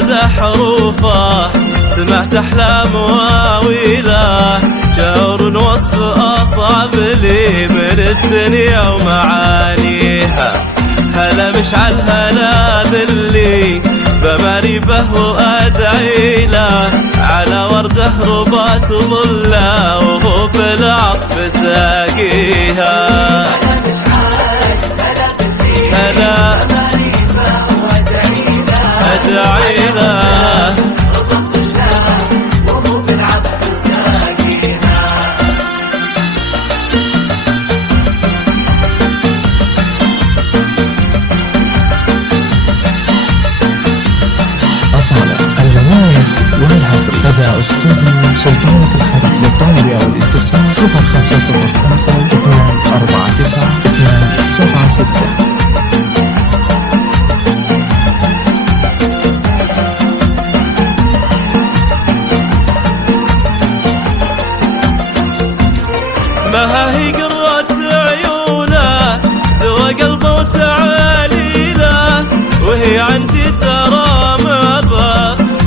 زاد حروفه، سمعت أحلام واويله، شعور وصف أصعب لي من الدنيا ومعانيها. هلا مشعل هلا ذلي بماري به وأدعي له، على ورده ربات ظله وهو بالعطف ساقيها. هلا أدعي له أصالة المميز والحصر لدى أستاذنا سلطانة الحرب للطلب أو الاستفسار 0505 249 276. ما هي قرة عيونه ذوى قلبه وتعاليله، وهي عندي ترى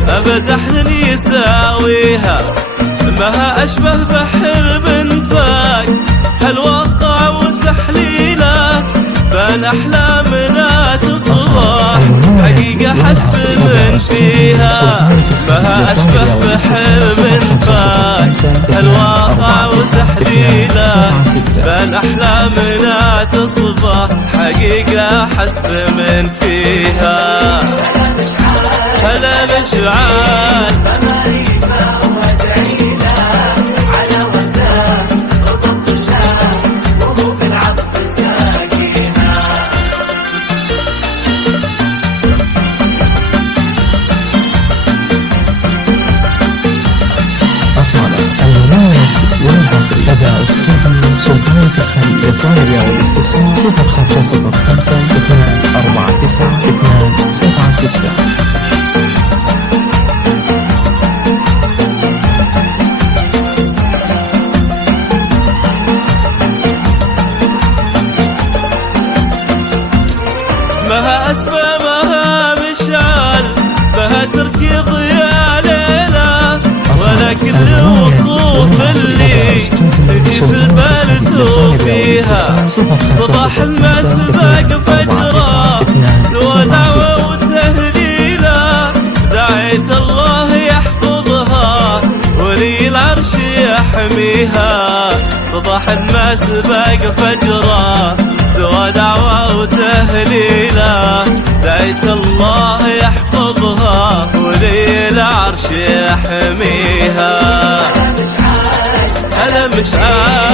أبد أحد يساويها. ما أشبه بحر بنفاق هالوقع وتحليله، بين أحلامنا تصبح حقيقة حسب من فيها. ما أشبه بحر بنفاق هالوقع وتحليله، بين أحلامنا تصبح حقيقة حسب من فيها. هلا مشعل وادعي له، على وده رضا الله وهو بالعطف ساقينا. أصالة المميز والحصر لدى أستاذنا سلطانة الحرب للطلب أو الاستفسار 0505 249 276. مها أسمى مها مشعل بها تركي ضياء ليلة، ولا كل وصوف اللي تجي في البال توفيها. صباح المسبق فجرة سوى دعوة وتهليلة، دعيت الله يحفظها ولي العرش يحميها. صباح المسبق فجرة سوى دعوة وتهليلة، دعيت الله يحفظها ولي العرش يحميها. هلا مشعل